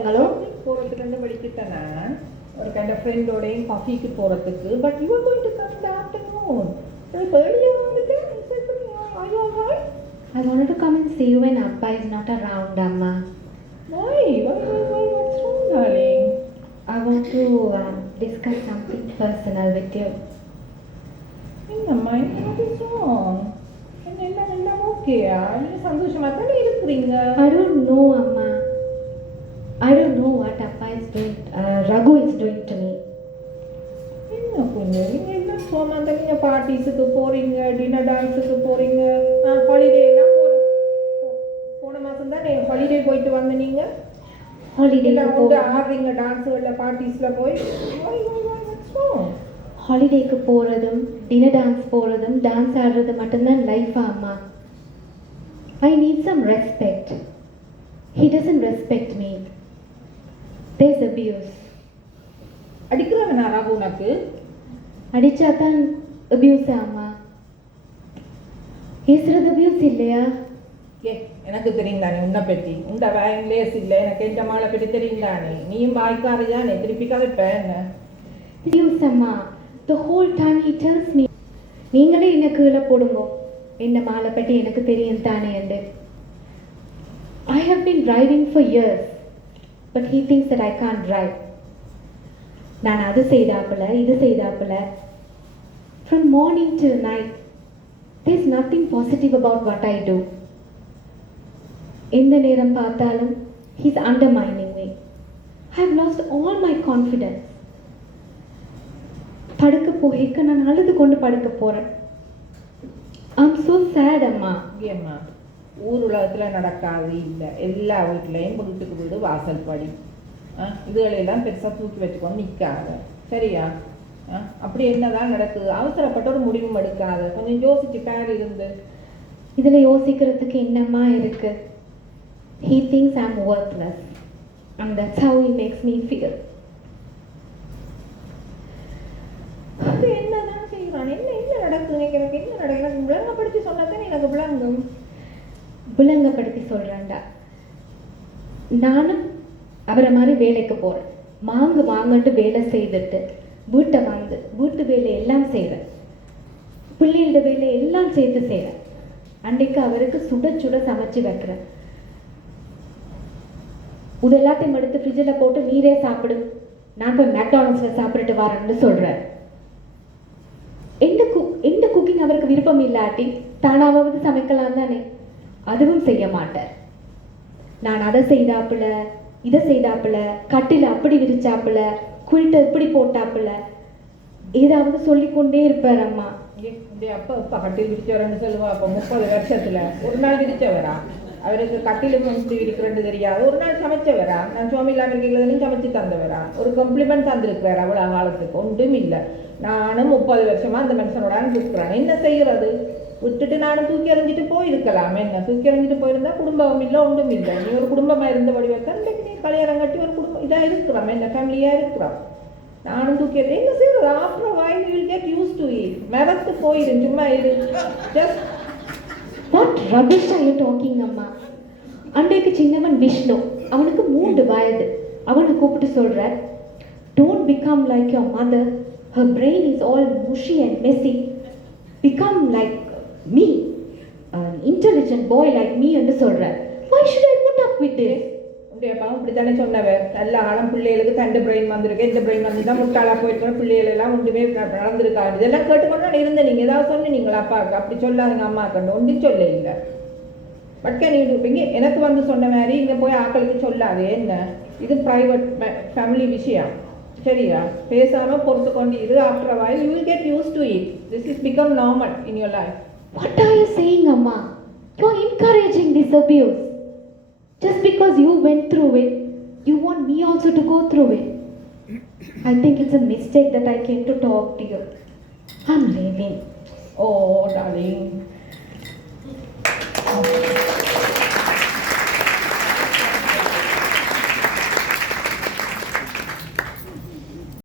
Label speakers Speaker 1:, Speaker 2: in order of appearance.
Speaker 1: Hello
Speaker 2: போகிறதுக்கு ரெண்டு படிக்கிட்டேனா ஒரு கண்ட ஃப்ரெண்டோடையும் காஃபிக்கு போகிறதுக்கு but you are going to come the afternoon இப்போ ஏர்லியாக வந்துட்டு ஐயோ hi
Speaker 1: I wanted to come and see you when Appa is not around, Amma.
Speaker 2: Why? Why, why, why? What's wrong, darling?
Speaker 1: I want to um, discuss something personal with you.
Speaker 2: என்னம்மா என்ன what is wrong? என்ன எல்லாம் எல்லாம் ஓகேயா நீங்கள் சந்தோஷமாக தானே இருக்கிறீங்க
Speaker 1: I don't know, Amma.
Speaker 2: சோமா இருந்தால் நீங்கள் பார்ட்டிஸுக்கு போகிறீங்க டின்னர் டான்ஸுக்கு போகிறீங்க ஹாலிடே எல்லாம் போகிற போன மாதம் தானே ஹாலிடே போயிட்டு வந்து நீங்கள்
Speaker 1: க்கு
Speaker 2: வந்து ஆடுறீங்க டான்ஸுகளில் பார்ட்டிஸில் போய்?
Speaker 1: ஹாலிடேக்கு போகிறதும் டின்னர் டான்ஸ் போகிறதும் டான்ஸ் ஆடுறது மட்டும்தான் லைஃபா அம்மா. I need some respect he doesn't respect me this abuse
Speaker 2: அடிக்கிறவனா Ragu உனக்கு?
Speaker 1: அடிச்சா தான் அபியூஸ் அம்மா பேசுறது அபியூஸ் இல்லையா
Speaker 2: ஏ எனக்கு தெரியும் தானே உன்னை பற்றி உண்ட வேன் லேஸ் இல்லை எனக்கு எந்த மாலை பற்றி தெரியும் தானே நீயும் வாய்க்காரு தானே திருப்பி கதைப்பேன் என்ன
Speaker 1: அபியூஸ் அம்மா the whole time he tells me நீங்களே என்ன கீழே போடுங்க என்ன மாலை பற்றி எனக்கு தெரியும் தானே என்று I have been driving for years but he thinks that I can't drive. நான் அது செய்தாப்புல இது செய்தாப்புல from morning till night there's nothing positive about what I do. எந்த நேரம் பார்த்தாலும் he's undermining me. I have lost all my confidence. படுக்க போகிக்க நான் அழுது கொண்டு படுக்க போறேன். ஐம் ஸோ சேட் அம்மா.
Speaker 2: ஏம்மா ஊர் உலகத்தில் நடக்காது இல்லை. எல்லா வீட்லேயும் வீட்டுக்கு வீடு வாசல் படி. ஆ இதுகளெல்லாம் பெருசாக தூக்கி வச்சுக்கொண்டு நிற்காத சரியா? அப்படி என்னதான் நடக்குது அவசரப்பட்ட ஒரு முடிவும் எடுக்காத. கொஞ்சம் யோசிச்சு பேர் இருந்து.
Speaker 1: இதுல யோசிக்கிறதுக்கு என்னம்மா இருக்கு? He thinks i'm worthless. And that's how he makes me feel.
Speaker 2: அது என்னதான் செய்கிறான் என்ன என்ன நடக்குது? எனக்கு என்ன நடக்குது? எனக்கு விளங்கப்படுத்தி சொன்னாதான் எனக்கு விளங்கும்.
Speaker 1: புலங்கப்படுத்தி சொல்றான்டா. நானும் அவரை மாதிரி வேலைக்கு போறேன். மாங்கு வாங்கன்ட்டு வேலை செய்துட்டு. வீட்டை வந்து வீட்டு வேலை எல்லாம் செய்கிறேன் பிள்ளைகளோட வேலை எல்லாம் சேர்த்து செய்கிறேன் அன்றைக்கு அவருக்கு சுட சுட சமைச்சு வைக்கிறேன் இது எல்லாத்தையும் எடுத்து ஃப்ரிட்ஜில் போட்டு நீரே சாப்பிடு. நான் போய் மேக்டானல்ஸில் சாப்பிட்டுட்டு வரேன்னு சொல்கிறேன் எந்த கு எந்த குக்கிங் அவருக்கு விருப்பம் இல்லாட்டி தானாவது சமைக்கலாம் தானே? அதுவும் செய்ய மாட்டார். நான் அதை செய்தாப்புல இதை செய்தாப்புல கட்டில் அப்படி விரிச்சாப்புல குயில்ட்டை இப்படி போட்டாப்புல? ஏதாவது சொல்லிக்கொண்டே இருப்பார் அம்மா.
Speaker 2: அப்பா அப்பா கட்டி கட்டில் சொல்லுவா அப்போ முப்பது வருஷத்துல. ஒரு நாள் பிடிச்சவரா? அவருக்கு கட்டிலும் வந்து இருக்கிறது தெரியாது. ஒரு நாள் சமைச்சவரா? நான் சுவாமி இல்லாமல் இருக்கிறதுலையும் சமைச்சு தந்தவரா? ஒரு கம்ப்ளிமெண்ட் தந்திருக்கிறார் அவ்வளோ காலத்துக்கு. ஒன்றும் இல்லை. நானும் முப்பது வருஷமா அந்த மனுஷனோட இருக்கிறேன். என்ன செய்யறது? விட்டுட்டு நானும் தூக்கி எறிஞ்சிட்டு போயிருக்கலாம். என்ன? தூக்கி எறிஞ்சிட்டு போயிருந்தா குடும்பம் இல்லை ஒன்றும் இல்லை. நீ ஒரு குடும்பமாக இருந்த வடிவத்தான் இன்றைக்கு நீ கல்யாணம் கட்டி ஒரு குடும்பம் இதாக இருக்கிறோம். என்ன? ஃபேமிலியாக இருக்கிறோம். நானும் தூக்கி என்ன செய்யறது? After while will get used to it மறந்து போயிடும் சும்மா இரு. Just
Speaker 1: what rubbish are you talking அம்மா அன்றைக்கு சின்னவன் விஷ்ணு அவனுக்கு மூன்று வயது. அவனை கூப்பிட்டு சொல்றார் don't become like your mother her brain is all mushy and messy become like me intelligent boy like me என்று சொல்றார் why should i put up with this?
Speaker 2: உடைய இப்படித்தானே சொன்னவர் நல்ல ஆழம் பிள்ளைகளுக்கு தண்டு பிரெயின் வந்திருக்கு. இந்த பிரெயின் வந்து தான் முட்டாளா போயிருக்கணும் பிள்ளைகள் எல்லாம் ஒன்றுமே ந- நடந்திருக்காது இதெல்லாம் கேட்டுக்கொண்டு நான் இருந்தேன். நீங்கள் ஏதாவது சொன்னீங்களா அப்பாவுக்கு? அப்படி சொல்லாதுங்க அம்மா கண்டு ஒன்றும் சொல்ல இல்லை பட் நீங்க இருப்பீங்க. எனக்கு வந்து சொன்ன மாதிரி இங்கே போய் ஆக்களுக்கு சொல்லாது. என்ன? இது ப்ரைவேட் ஃபேமிலி விஷயம். சரியா? பேசாம பொறுத்து கொண்டு இரு after while you will get used to it this is become normal in your life
Speaker 1: what are you saying அம்மா? You are encouraging this abuse Just because you went through it, you want me also to go through it. I think it's a mistake that I came to talk to you. I'm leaving.
Speaker 2: Oh, darling.